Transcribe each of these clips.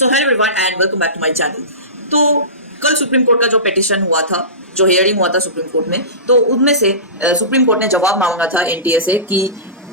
So hello everyone and welcome back to my channel. तो कल supreme court का जो पिटिशन हुआ था, जो हियरिंग हुआ था सुप्रीम कोर्ट में, तो उनमें से सुप्रीम कोर्ट ने जवाब मांगा था एनटीए से कि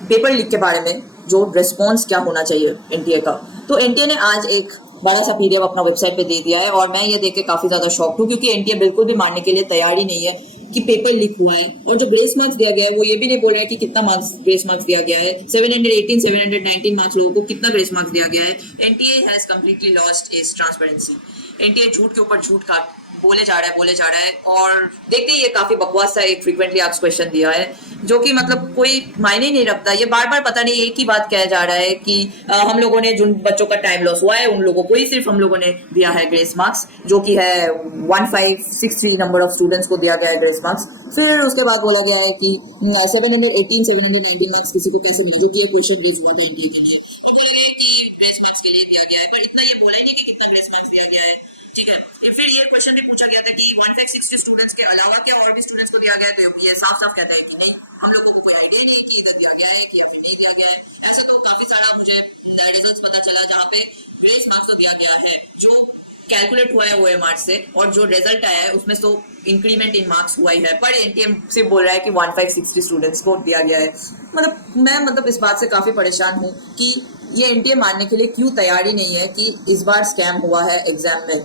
पेपर लीक के बारे में जो रिस्पॉन्स क्या होना चाहिए एनटीए का। तो एनटीए ने आज एक बड़ा सा पीडीएफ अपना वेबसाइट पे दे दिया है और मैं ये देख के काफी ज्यादा शॉक्ड हूँ, क्योंकि एनटीए बिल्कुल भी मानने के लिए तैयार ही नहीं है कि पेपर लीक हुआ है। और जो ग्रेस मार्क्स दिया गया है वो ये भी नहीं बोल रहे हैं कि कितना मार्क्स ग्रेस मार्क्स दिया गया है। 718 719 मार्क्स लोगों को कितना ग्रेस मार्क्स दिया गया है। NTA has completely lost is transparency. NTA झूठ के ऊपर झूठ का बोले जा रहा है और देखते ही ये काफी बकवास सा एक फ्रीक्वेंटली आस्क्ड क्वेश्चन दिया है, जो कि मतलब कोई मायने नहीं रखता। ये बार बार पता नहीं एक ही बात कहा जा रहा है कि हम लोगों ने जिन बच्चों का टाइम लॉस हुआ है उन लोगों को ही सिर्फ हम लोगों ने दिया है ग्रेस मार्क्स, जो कि है 1563 नंबर ऑफ स्टूडेंट्स को दिया गया है ग्रेस मार्क्स। फिर उसके बाद बोला गया है कि 718 719 मार्क्स किसी को कैसे मिले, जो कि एक क्वेश्चन रेज हुआ था एनटीए के लिए। तो बोला गया कि ग्रेस मार्क्स के लिए दिया गया है, पर इतना ये बोला ही नहीं कि कितना ग्रेस मार्क्स दिया गया है। ठीक है, फिर ये क्वेश्चन भी पूछा गया था कि 1560 स्टूडेंट्स के अलावा क्या और भी स्टूडेंट्स को दिया गया है, तो ये साफ साफ कहता है कि नहीं, हम लोगों को कोई आइडिया नहीं है कि इधर दिया गया है कि या फिर नहीं दिया गया है। ऐसा तो काफी सारा मुझे रिजल्ट्स पता चला जहाँ पे ग्रेस मार्क्स तो दिया गया है, जो कैलकुलेट हुआ है ओएमआर से, और जो रिजल्ट आया है उसमें तो इंक्रीमेंट इन मार्क्स हुआ ही है, पर एनटीए से बोल रहा है कि 1560 स्टूडेंट्स को दिया गया है। मैं इस बात से काफी परेशान हूँ कि ये एनटीए मानने के लिए क्यों तैयार ही नहीं है कि इस बार स्कैम हुआ है एग्जाम में।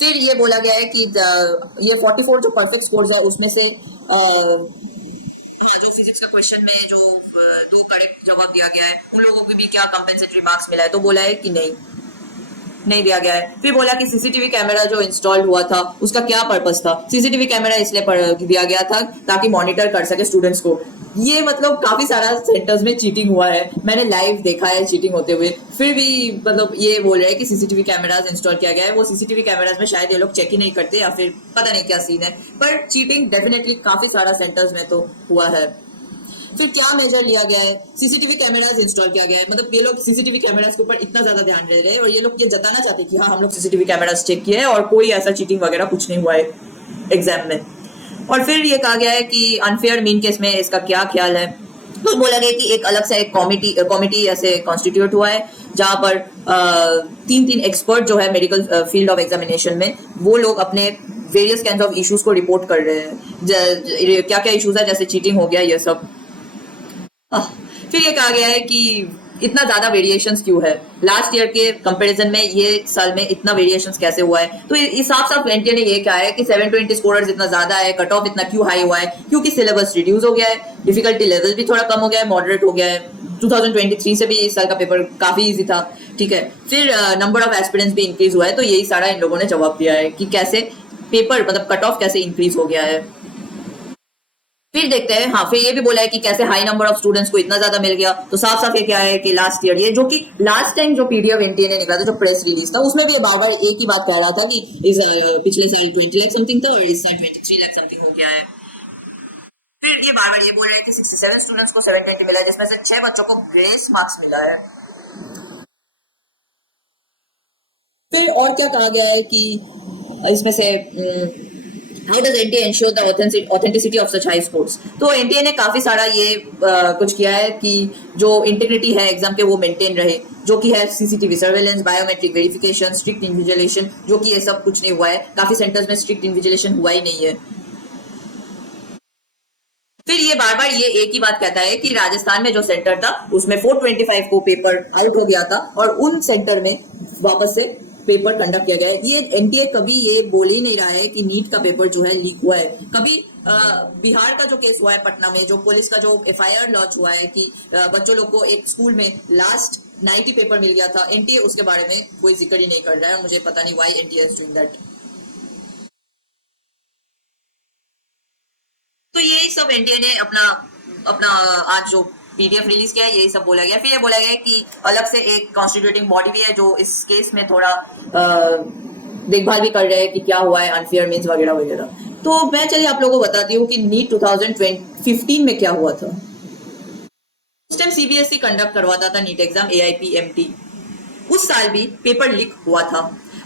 फिर ये बोला गया है कि ये 44 जो परफेक्ट स्कोर्स है उसमें से जो फिजिक्स का क्वेश्चन में जो दो करेक्ट जवाब दिया गया है उन लोगों को भी क्या कंपेंसेटरी मार्क्स मिला है, तो बोला है कि नहीं दिया गया है। फिर बोला कि सीसीटीवी कैमरा जो इंस्टॉल्ड हुआ था उसका क्या पर्पस था। सीसीटीवी कैमरा इसलिए दिया गया था ताकि मॉनिटर कर सके स्टूडेंट्स को। ये मतलब काफी सारा सेंटर्स में चीटिंग हुआ है, मैंने लाइव देखा है चीटिंग होते हुए। फिर भी मतलब ये बोल रहे हैं कि सीसीटीवी कैमरास इंस्टॉल किया गया है। वो सीसीटीवी कैमरास में शायद ये लोग चेक ही नहीं करते या फिर पता नहीं क्या सीन है, पर चीटिंग डेफिनेटली काफी सारा सेंटर्स में तो हुआ है। फिर क्या मेजर लिया गया है, सीसीटीवी कैमरास इंस्टॉल किया गया है, मतलब ये लोग सीसीटीवी कैमरास के ऊपर इतना ज्यादा ध्यान दे रहे हैं और ये लोग ये जताना चाहते हैं कि हाँ हम लोग सीसीटीवी कैमरास चेक किए हैं और कोई ऐसा चीटिंग वगैरह कुछ नहीं हुआ है एग्जाम में। और फिर ये कहा गया है कि अनफेयर मीन केस में इसका क्या ख्याल है। तो बोला गया कि एक अलग से एक कॉमिटी ऐसे कॉन्स्टिट्यूट हुआ है जहां पर तीन एक्सपर्ट जो है मेडिकल फील्ड ऑफ एग्जामिनेशन में, वो लोग अपने वेरियस काइंड्स ऑफ इश्यूज को रिपोर्ट कर रहे हैं। क्या क्या इश्यूज है, जैसे चीटिंग हो गया ये सब। फिर ये कहा गया है कि इतना ज्यादा वेरिएशंस क्यों है, लास्ट ईयर के कंपैरिजन में ये साल में इतना वेरिएशंस कैसे हुआ है। तो इस साफ साफ एनटीए ने ये कहा है कि 720 स्कोरर्स इतना ज्यादा है, कट ऑफ इतना क्यों हाई हुआ है, क्योंकि सिलेबस रिड्यूस हो गया है, डिफिकल्टी लेवल भी थोड़ा कम हो गया है, मॉडरेट हो गया है। 2023 से भी इस साल का पेपर काफी इजी था। ठीक है, फिर नंबर ऑफ एस्पिरेंट्स भी इंक्रीज हुआ है। तो यही सारा इन लोगों ने जवाब दिया है कि कैसे पेपर मतलब कट ऑफ कैसे इंक्रीज हो गया है। फिर देखते हैं, हाँ फिर ये भी बोला है कि कैसे हाई नंबर ऑफ स्टूडेंट्स को इतना ज्यादा मिल गया। तो साफ साफ ये क्या है कि लास्ट ईयर, ये जो कि लास्ट टाइम जो पीडीएफ एनटीए ने निकला था, जो प्रेस रिलीज था, उसमें भी ये बार बार एक ही बात कह रहा था कि इस पिछले साल 20 लाख समथिंग था और इस साल 23 लाख समथिंग हो गया है। फिर ये बार बार ये बोल रहे हैं कि 67 स्टूडेंट्स को 720 मिला है, जिसमें से 6 बच्चों को ग्रेस मार्क्स मिला है। फिर और क्या कहा गया है कि इसमें से how does NTA ensure the authenticity of such high scores. तो एनटीए ने काफी सारा ये कुछ किया है कि जो इंटीग्रिटी है एग्जाम के वो मेंटेन रहे, जो कि है CCTV surveillance, biometric verification, strict invigilation, जो कि ये सब कुछ नहीं हुआ है। काफी सेंटर्स में स्ट्रिक्ट इन्विजिलेशन हुआ ही नहीं है। फिर ये बार बार ये एक ही बात कहता है कि राजस्थान में जो सेंटर था उसमें 425 को पेपर आउट हो गया था और उन सेंटर में वापस से पेपर कंडक्ट किया गया है। ये एनटीए कभी ये बोल ही नहीं रहा है कि नीट का पेपर जो है लीक हुआ है। कभी बिहार का जो केस हुआ है पटना में, जो पुलिस का जो एफआईआर लॉन्च हुआ है कि बच्चों लोग को एक स्कूल में लास्ट नाइट ही पेपर मिल गया था, एनटीए उसके बारे में कोई जिक्र ही नहीं कर रहा है। मुझे पता नहीं why NTA is doing that. तो यही सब एनटीए ने अपना अपना आज जो पीडीएफ रिलीज किया है यही सब बोला गया। फिर ये बोला गया कि अलग से एक कॉन्स्टिट्यूटिंग बॉडी भी है जो इस केस में थोड़ा देखभाल भी कर रहे हैं कि क्या हुआ है, अनफेयर मीन्स वगैरह वगैरह। तो मैं चलिए आप लोगों को बताती हूँ कि नीट 2015 में क्या हुआ था। उस टाइम सीबीएसई कंडक्ट करवाता था नीट एग्जाम, एआईपीएमटी। उस साल भी पेपर लीक हुआ था।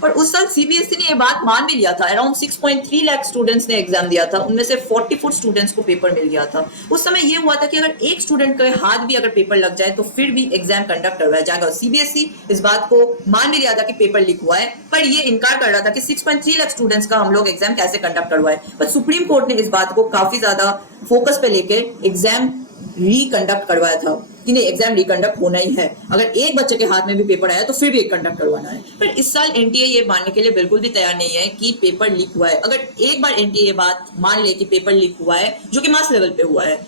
और उस साल सीबीएसई ने ये बात मान भी लिया था। अराउंड 6.3 लाख स्टूडेंट्स ने एग्जाम दिया था, उनमें से 44 स्टूडेंट्स को पेपर मिल गया था। उस समय ये हुआ था कि अगर एक स्टूडेंट के हाथ भी अगर पेपर लग जाए तो फिर भी एग्जाम कंडक्ट करवाया जाएगा। सीबीएसई इस बात को मान भी लिया था कि पेपर लीक हुआ है, पर ये इनकार कर रहा था कि 6.3 लाख स्टूडेंट्स का हम लोग एग्जाम कैसे कंडक्ट करवाए। पर सुप्रीम कोर्ट ने इस बात को काफी ज्यादा फोकस पे लेके एग्जाम रिकंडक्ट करवाया था कि नहीं, एग्जाम रिकंडक्ट होना ही है। अगर एक बच्चे के हाथ में भी पेपर आया तो फिर भी एक कंडक्ट करवाना है। पर इस साल एनटीए ये मानने के लिए बिल्कुल भी तैयार नहीं है कि पेपर लीक हुआ है। अगर एक बार एनटीए ये बात मान ले कि पेपर लीक हुआ है, जो कि मास लेवल पे हुआ है,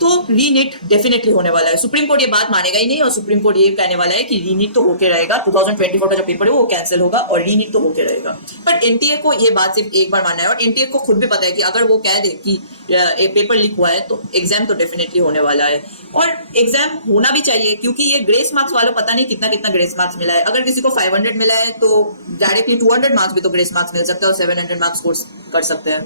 तो रीनीट डेफिनेटली होने वाला है। सुप्रीम कोर्ट ये बात मानेगा ही नहीं और सुप्रीम कोर्ट ये कहने वाला है कि रीनीट तो होके रहेगा, 2024 का जो पेपर है वो कैंसिल होगा और रीनीट तो होके रहेगा। पर एनटीए को ये बात सिर्फ एक बार मानना है और एनटीए को खुद भी पता है कि अगर वो कह दे कि पेपर लीक हुआ है तो एग्जाम तो डेफिनेटली होने वाला है और एग्जाम होना भी चाहिए, क्योंकि ये ग्रेस मार्क्स वालों पता नहीं कितना कितना ग्रेस मार्क्स मिला है। अगर किसी को 500 मिला है तो डायरेक्टली 200 मार्क्स भी तो ग्रेस मार्क्स मिल सकते हैं और 700 मार्क्स कोर्स कर सकते हैं।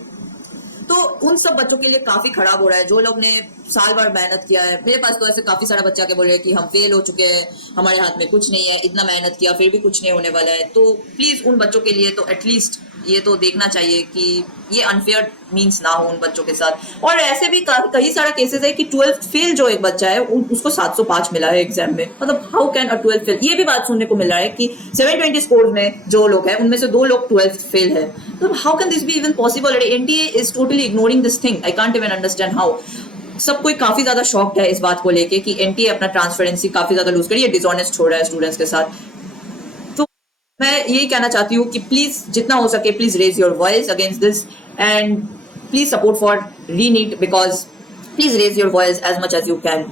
तो उन सब बच्चों के लिए काफी खराब हो रहा है जो लोग ने साल भर मेहनत किया है। मेरे पास तो ऐसे काफी सारा बच्चा के बोल रहे हैं कि हम फेल हो चुके हैं, हमारे हाथ में कुछ नहीं है, इतना मेहनत किया फिर भी कुछ नहीं होने वाला है। तो प्लीज उन बच्चों के लिए तो एटलीस्ट ये तो देखना चाहिए कि ये अनफेयर मीन्स ना हो उन बच्चों के साथ। और ऐसे भी कई सारा केसेस है कि 12th फेल जो एक बच्चा है उसको 705 मिला है एग्जाम में। मतलब how can a 12th fail. ये भी बात सुनने को मिल रहा है कि 720 स्कोर में जो लोग हैं उनमें से 2 लोग 12th फेल है। तो how can this be even possible. NTA is totally ignoring this thing. I can't even understand how. सब कोई काफी ज्यादा शॉक्ड है इस बात को लेके कि एनटीए अपना ट्रांसपेरेंसी काफी ज्यादा लूज करी है, डिसऑनेस्ट हो रहा है स्टूडेंट्स के साथ। तो मैं यही कहना चाहती हूँ कि प्लीज जितना हो सके please raise your voice against this and please support for ReNEET, because please raise your voice as much as you can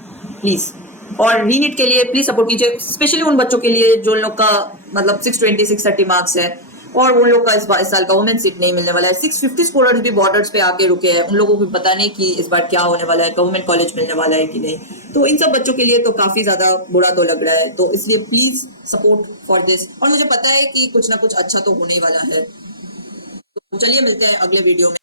please. और रीनीट के लिए प्लीज सपोर्ट कीजिए, स्पेशली उन बच्चों के लिए जो लोग का मतलब 620 630 मार्क्स है और उन लोग का इस साल गवर्नमेंट सीट नहीं मिलने वाला है। 650 स्कॉलर्स भी बॉर्डर्स पे आके रुके हैं, उन लोगों को भी पता नहीं कि इस बार क्या होने वाला है, गवर्नमेंट कॉलेज मिलने वाला है कि नहीं। तो इन सब बच्चों के लिए तो काफी ज्यादा बुरा तो लग रहा है। तो इसलिए प्लीज सपोर्ट फॉर दिस। और मुझे पता है कि कुछ ना कुछ अच्छा तो होने ही वाला है। तो चलिए मिलते हैं अगले वीडियो में।